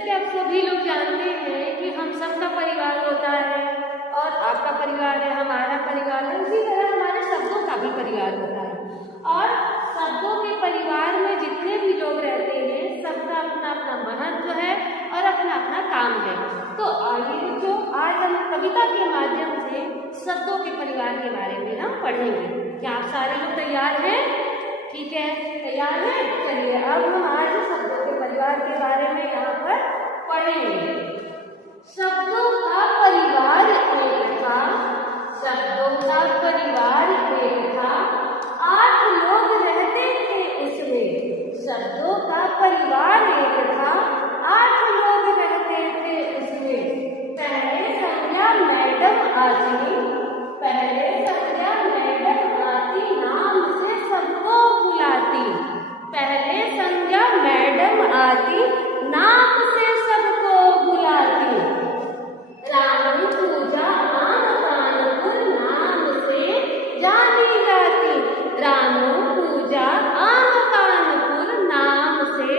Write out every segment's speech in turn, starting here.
कि आप सभी लोग जानते हैं कि हम सबका परिवार होता है और आपका परिवार है, हमारा परिवार है, उसी तरह हमारे शब्दों का भी परिवार होता है। और शब्दों के परिवार में जितने भी लोग रहते हैं सबका अपना अपना महत्व है और अपना अपना काम है। तो आइए बच्चों, आज हम कविता के माध्यम से शब्दों के परिवार के बारे में हम पढ़ेंगे। क्या आप सारे लोग तैयार हैं? ठीक है, तैयार हैं? चलिए अब हम आज शब्दों के परिवार के बारे में यहाँ पर पढ़ेंगे। शब्दों का परिवार एक था, शब्दों का परिवार एक था, 8 लोग रहते थे उसमें। शब्दों का परिवार एक था, 8 लोग रहते थे उसमें। पहले संज्ञा मैडम आती, पहले संज्ञा मैडम आती, नाम से सबको बुलाती। पहले संज्ञा मैडम आती, नाम से सबको बुलाती। राम पूजा आन कानपुर नाम से जानी जाती। राम पूजा आन कानपुर नाम से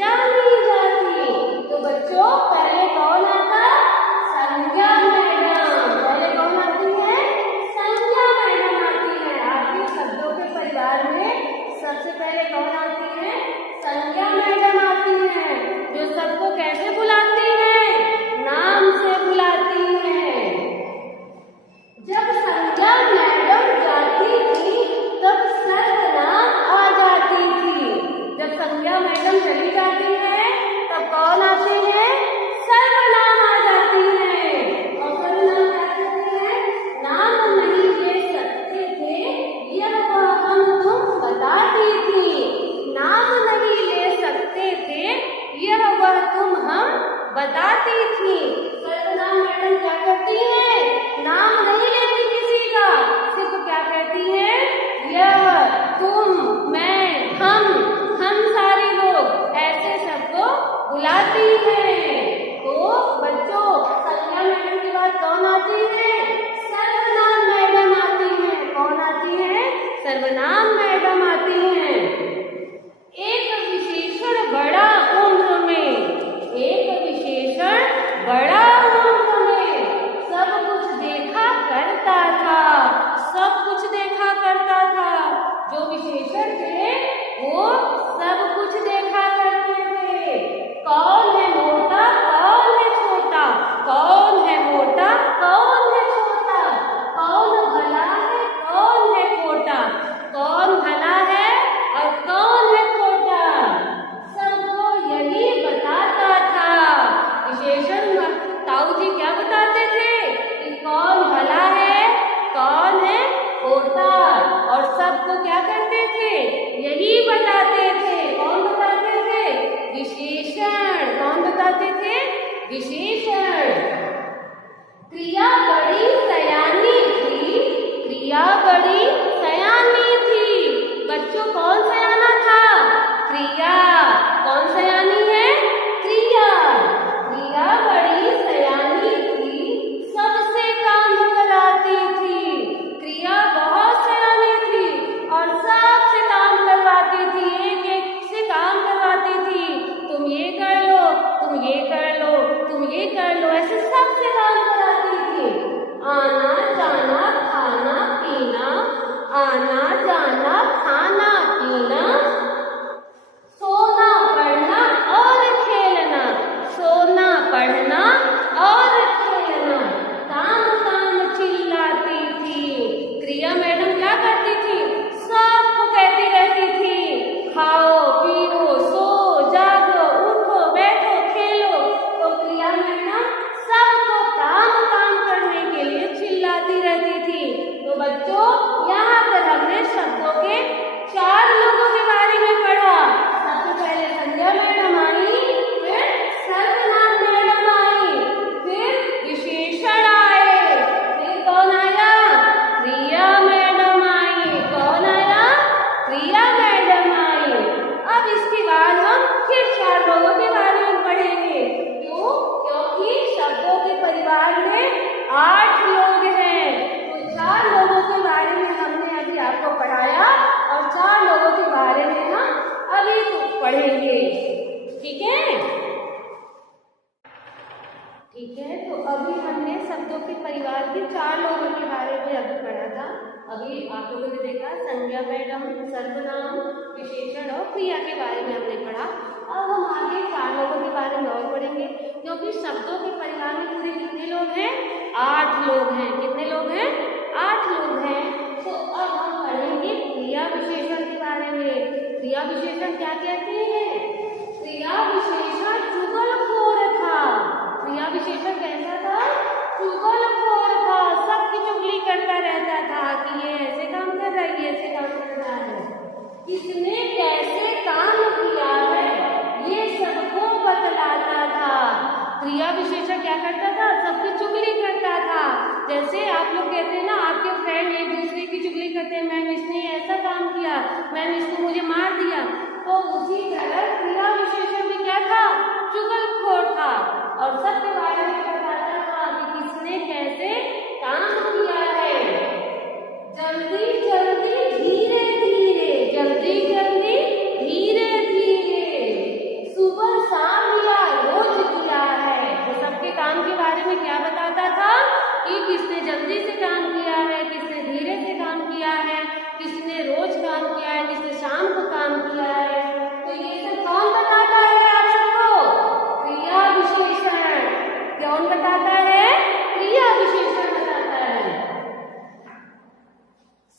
जानी जाती। तो बच्चों पहले कौन आता? संज्ञा मैडम। पहले कौन आती है? संज्ञा मैडम आती है। आपके शब्दों के परिवार में सबसे पहले कौन आती है? संज्ञा मैडम आती है, जो सबको कैसे बुलाती है? नाम से बुलाती है। जब संज्ञा मैडम जाती थी तब सर्वनाम आ जाती थी। जब संज्ञा मैडम चली जाती है तब कौन आते हैं? सर्वनाम आ जाती है। और सर्वनाम क्या कहते हैं? नाम नहीं ले सकते थे, यह वह हम तुम बताती थी। नाम नहीं ले सकते थे, यह वह तुम हम बताती थी। सर्वनाम मैडम क्या करती है? नाम नहीं लेती किसी का, सिर्फ क्या कहती है? यह, तुम, मैं, हम सारे लोग, ऐसे सबको बुलाती है। तो बच्चों संज्ञा मैडम के बाद कौन आती है? सर्वनाम मैडम आती है। कौन आती है? सर्वनाम मैडम आती है। एक विशेषण बड़ा उम्र में, एक विशेषण बड़ा उम्र में सब कुछ देखा करता था, सब कुछ देखा करता था। जो विशेषण थे वो सब कुछ देखा करते थे। कौन है मोटा, कौन है छोटा, कौन है मोटा, कौन है छोटा, कौन भला है, कौन है खोटा, कौन भला है और कौन है खोटा, सबको यही बताता था। विशेषण ताऊ जी क्या बताते थे? कि कौन भला है, कौन है खोटा, और सबको क्या करते थे? यही बताते थे। कौन बताते थे? विशेषण। कौन बताते थे? विशेषण। क्रिया बड़ी सयानी थी, क्रिया बड़ी सयानी थी। बच्चों कौन सयाना था? क्रिया। कौन सयानी है? क्रिया। क्रिया बड़ी सयानी थी, सबसे काम कराती थी। क्रिया बहुत सयानी थी और सबसे काम करवाती थी, एक एक से काम करवाती थी। तुम ये कर लो, तुम ये कर लो, तुम ये कर लो, ऐसे सबसे काम कराती थी। आना जाना खाना पीना, आना जाना खाना पीना, सोना पढ़ना और खेलना, सोना पढ़ना और खेलना, काम काम चिल्लाती थी। क्रिया मैडम क्या करती थी? सबको कहती रहती थी, खाओ पियो सो जागो उठो बैठो खेलो। तो क्रिया मैडम सबको काम काम करने के लिए चिल्लाती रहती थी। तो बच्चों यहाँ पर हमने शब्दों के 4 लोगों के बारे में पढ़ा। सबसे पहले संज्ञा मैडम आई, फिर सर्वनाम मैडम आई, फिर विशेषण आए, फिर कौन आया? क्रिया मैडम आई। कौन आया? क्रिया मैडम आई। अब इसके बाद हम फिर 4 लोगों के बारे में पढ़ेंगे। क्यों? क्योंकि शब्दों के परिवार में 8 लोग हैं। तो 4 लोगों के बारे में हमने अभी आपको पढ़ाया और 4 लोगों के बारे में हम अभी पढ़ेंगे। ठीक है? ठीक है, तो अभी हमने शब्दों के परिवार के 4 लोगों के बारे में अभी पढ़ा था। अभी आप लोगों ने देखा संज्ञा, मैडम, सर्वनाम, विशेषण और क्रिया के बारे में हमने पढ़ा। अब हम आगे 4 लोगों के बारे में और पढ़ेंगे, क्योंकि शब्दों के परिवार में पूरे कितने लोग हैं? 8 लोग हैं। कितने लोग हैं? 8 लोग हैं। तो अब हम पढ़ेंगे क्रिया विशेषण के बारे में। क्रिया विशेषण क्या कहते हैं? क्रिया विशेषण चुगलखोर था। क्रिया विशेषण कैसा था? चुगलखोर था। सबकी चुगली करता रहता था कि ये ऐसे काम कर रहा है, ये ऐसे काम कर रहा है, किसने कैसे काम किया है, ये सबको बतलाता था। क्रिया विशेषण क्या करता था? सबकी चुगली करता था। जैसे आप लोग कहते हैं ना, आपके फ्रेंड एक दूसरे की चुगली करते हैं, मैम इसने ऐसा काम किया, मैम इसने मुझे मार दिया। तो उसी तरह क्रिया विशेषण भी क्या था? चुगलखोर था और सबके बारे में बताता था कि किसने कैसे काम किया है। जल्दी जल्दी धीरे धीरे, जल्दी जल्दी धीरे धीरे, सुबह शाम या रोज किया है। तो सबके काम के बारे में क्या बताता था कि किसने जल्दी से काम किया है, किसने धीरे से काम किया है, किसने रोज काम किया है, किसने शाम को काम किया है। तो ये सब कौन बताता है आप सबको? क्रिया विशेषण। कौन बताता है? क्रिया विशेषण बताता है।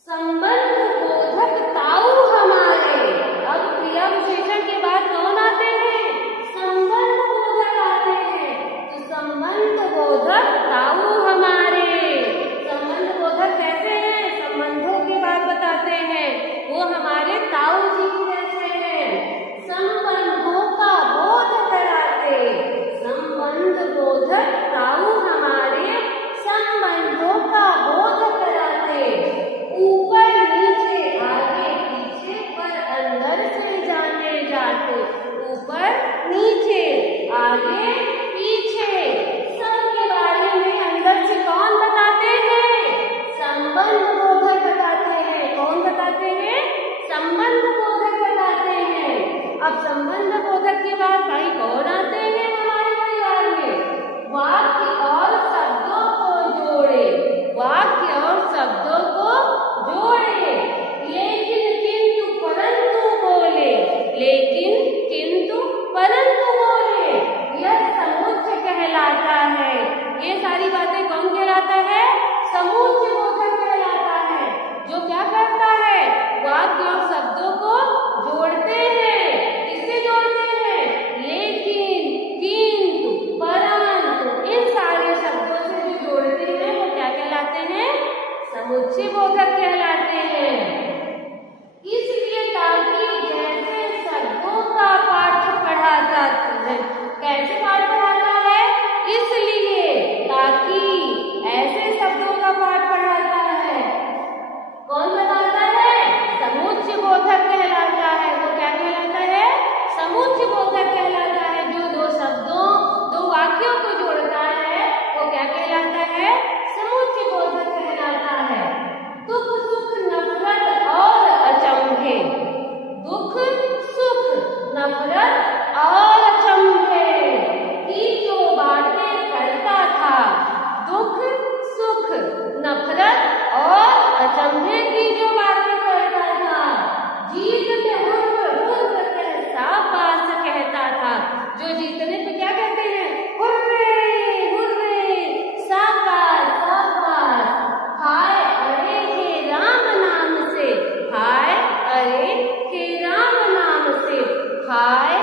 संबंध बोधक ताऊ हमारे। अब क्रिया विशेषण के बाद कौन आते हैं? संबंध बोधक आते हैं। तो संबंध बोधक ताऊ हमारे। संबंध बोधक कैसे हैं? संबंधों की बात बताते हैं। वो हमारे ताऊ जी कैसे हैं? संबंधों का बोध कराते। संबंध बोधक ताऊ हमारे संबंधों का बोध कराते। ऊपर नीचे आगे पीछे पर अंदर से जाने जाते। ऊपर नीचे आगे पीछे सबके बारे में अंदर से कौन बताते हैं? संबंध बोधक बताते हैं। कौन बताते हैं? संबंध बोधक बताते हैं। अब संबंध बोधक के बाद भाई कौन आते हैं हमारे परिवार में? वाक्य और शब्दों को जोड़े। वाक्य और शब्दों को जोड़े। लेकिन किंतु परंतु बोले। लेकिन किंतु परंतु बोले, यह समुच्चय कहलाता है। ये सारी बातें कौन कहलाता है? समुच्चय बोधक कहलाता है। जो क्या करता है? वाक्य और शब्दों को जोड़ते हैं। किससे जोड़ते हैं? लेकिन, किंतु, परंतु, इन सारे शब्दों से जो जोड़ते हैं वो क्या कहलाते हैं? समुच्चय बोधक कहलाते हैं। इसलिए ताकि जैसे शब्दों का पाठ पढ़ाता है, कैसे पाठ पढ़ाता है? इसलिए ताकि ऐसे शब्दों का पाठ पढ़ाता है। कौन बताता है? समुच्चय बोधक कहलाता है। वो क्या कहलाता है? समुच्चय बोधक कहलाता है। जो दो शब्दों, दो वाक्यों को जोड़ता है वो क्या कहलाता है? समुच्चय बोधक कहलाता है। दुख सुख नफरत और अचंभे। दुख सुख नफरत और अचंभे की जो बातें करता था। दुख सुख नफरत और अचंभे की जो बातें करता था। जीत में हुर्र हुर्र कहता पास कहता था। जो जीतने पे क्या कहते हैं? हुर्रे हुर्रे, शाबाश शाबाश। हाय अरे हे राम नाम से। हाय अरे हे राम नाम से। हाय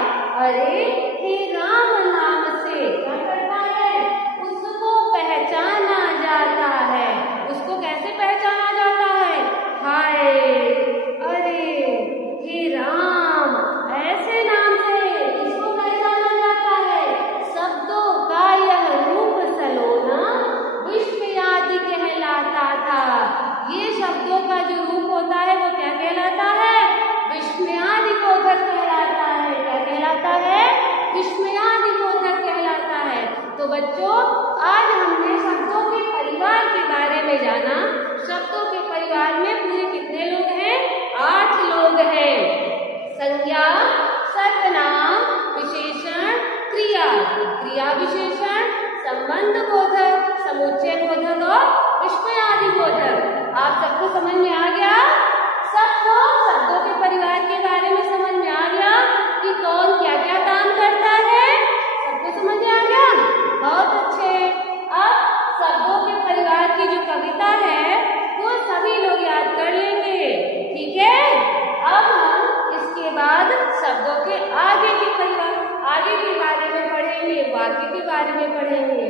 अरे हे राम नाम से क्या करता है? उसको पहचाना जाता है। उसको कैसे पहचाना जाता है? हाय अरे हे राम, ऐसे नाम से इसको पहचाना जाता है। शब्दों का यह रूप सलोना विस्मयादि कहलाता था। ये शब्दों का जो रूप होता है वो क्या कहलाता है? विस्मयादि बोधक कहलाता है। क्या कहलाता है? विस्मयादि बोधक कहलाता है। तो बच्चों, आज हमने शब्दों के परिवार के बारे में जाना। शब्दों के परिवार में पूरे कितने लोग हैं? 8 लोग हैं। संज्ञा, सर्वनाम, विशेषण, क्रिया। क्रिया विशेषण संबंध पुष्पयादिबोधक। आप सबको समझ में आ गया? सबको शब्दों के परिवार के बारे में समझ में आ गया कि कौन क्या क्या काम करता है? सबको समझ में आ गया? बहुत अच्छे। अब शब्दों के परिवार की जो कविता है वो सभी लोग याद कर लेंगे, ठीक है? अब हम इसके बाद शब्दों के आगे के परिवार, आगे के बारे में पढ़ेंगे, वाक्य के बारे में पढ़ेंगे।